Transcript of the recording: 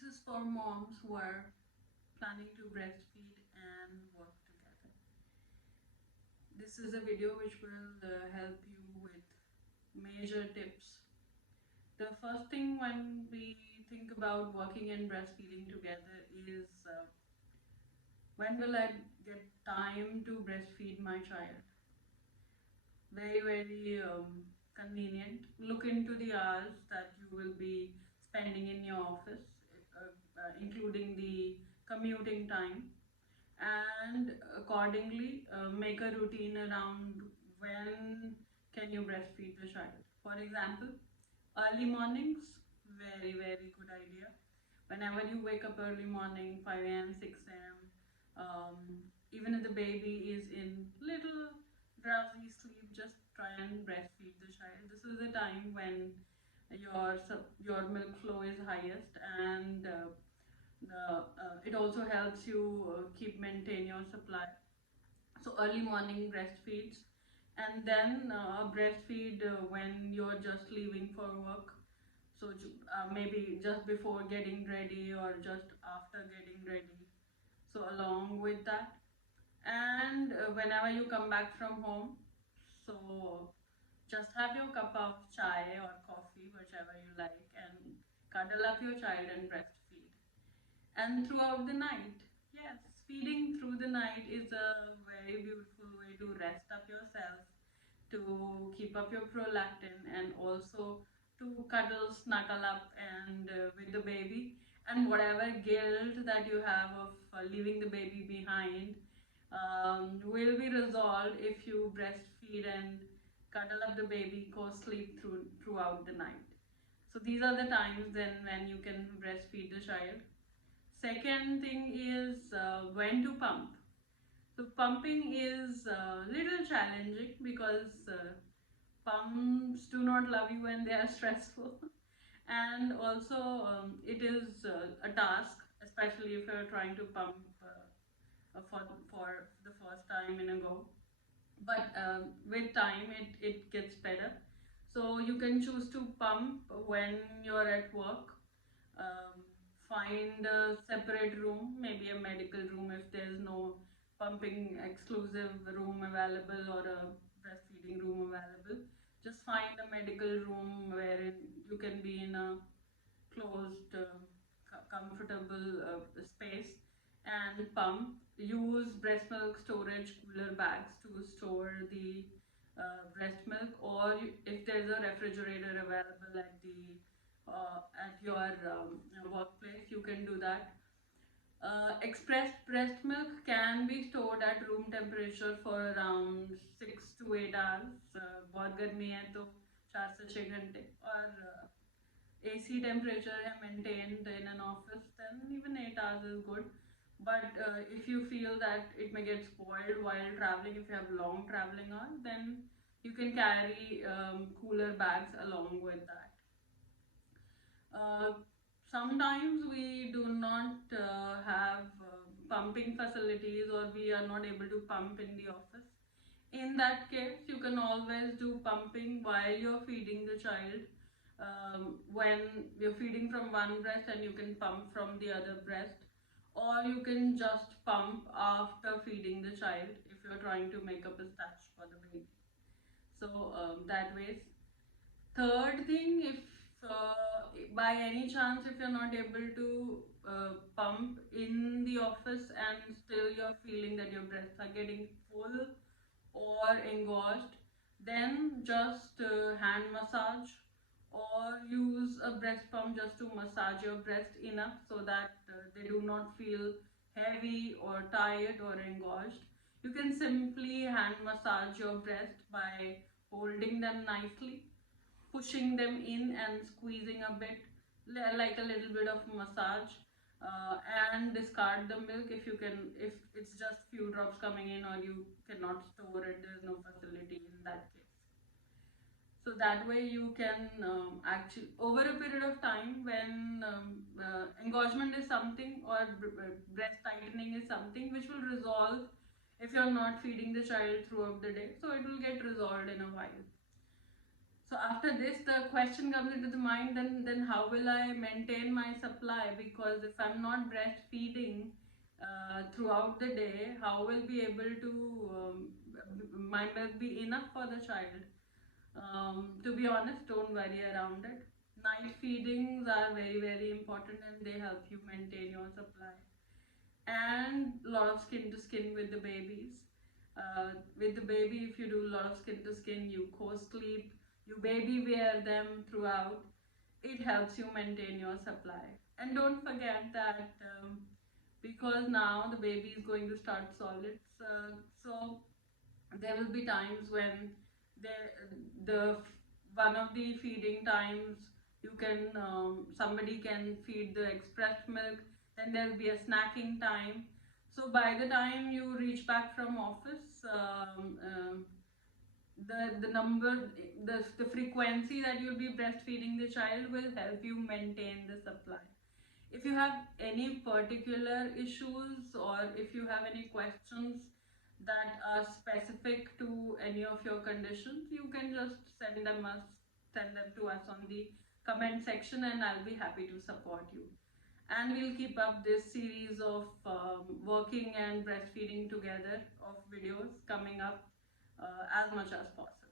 This is for moms who are planning to breastfeed and work together. This is a video which will help you with major tips. The first thing when we think about working and breastfeeding together is when will I get time to breastfeed my child? Very convenient. Look into the hours that you will be spending in your office, including the commuting time, and accordingly make a routine around when can you breastfeed the child. For example, early mornings, very good idea. Whenever you wake up early morning, 5 a.m., 6 a.m., even if the baby is in little drowsy sleep, just try and breastfeed the child. This is the time when your milk flow is highest, and it also helps you maintain your supply. So early morning breastfeeds, and then breastfeed when you're just leaving for work. So maybe just before getting ready or just after getting ready. So along with that, and whenever you come back from home, so just have your cup of chai or coffee, whichever you like, and cuddle up your child and breastfeed. And throughout the night, yes, feeding through the night is a very beautiful way to rest up yourself, to keep up your prolactin, and also to cuddle, snuggle up and with the baby. And whatever guilt that you have of leaving the baby behind will be resolved if you breastfeed and cuddle up the baby, co-sleep throughout the night. So these are the times then when you can breastfeed the child. Second thing is when to pump. So pumping is a little challenging because pumps do not love you when they are stressful. And also it is a task, especially if you're trying to pump for the first time in a go. But with time it gets better. So you can choose to pump when you're at work. Find a separate room, maybe a medical room if there's no pumping exclusive room available or a breastfeeding room available. Just find a medical room wherein you can be in a closed, comfortable space and pump. Use breast milk storage cooler bags to store the breast milk, or if there's a refrigerator available at your workplace, you can do that. Expressed breast milk can be stored at room temperature for around 6 to 8 hours. बहुत गर्मी है तो 4 से 6 घंटे, और AC temperature है maintained in an office, then even 8 hours is good. But if you feel that it may get spoiled while traveling, if you have long traveling hours, then you can carry cooler bags along with that. Sometimes we do not have pumping facilities, or we are not able to pump in the office. In that case, you can always do pumping while you're feeding the child. When you're feeding from one breast, and you can pump from the other breast, or you can just pump after feeding the child if you're trying to make up a stash for the baby. So that way. Third thing, if by any chance if you're not able to pump in the office and still you're feeling that your breasts are getting full or engorged, then just hand massage or use a breast pump just to massage your breast enough so that they do not feel heavy or tired or engorged. You can simply hand massage your breast by holding them nicely, pushing them in and squeezing a bit, like a little bit of massage, and discard the milk if you can, if it's just few drops coming in or you cannot store it, there's no facility in that case. So that way you can actually, over a period of time, when engorgement is something, or breast tightening is something which will resolve if you're not feeding the child throughout the day, so it will get resolved in a while. So after this, the question comes into the mind, then how will I maintain my supply? Because if I'm not breastfeeding throughout the day, how will be able to my milk be enough for the child? To be honest, don't worry around it. Night feedings are very important and they help you maintain your supply. And a lot of skin to skin with the babies. With the baby, if you do a lot of skin to skin, you co-sleep, you baby wear them throughout, it helps you maintain your supply. And don't forget that because now the baby is going to start solids, so there will be times when the one of the feeding times you can somebody can feed the expressed milk, then there will be a snacking time. So by the time you reach back from office, the number, the frequency that you'll be breastfeeding the child will help you maintain the supply. If you have any particular issues or if you have any questions that are specific to any of your conditions, you can just send them to us on the comment section and I'll be happy to support you. And we'll keep up this series of working and breastfeeding together of videos coming up as much as possible.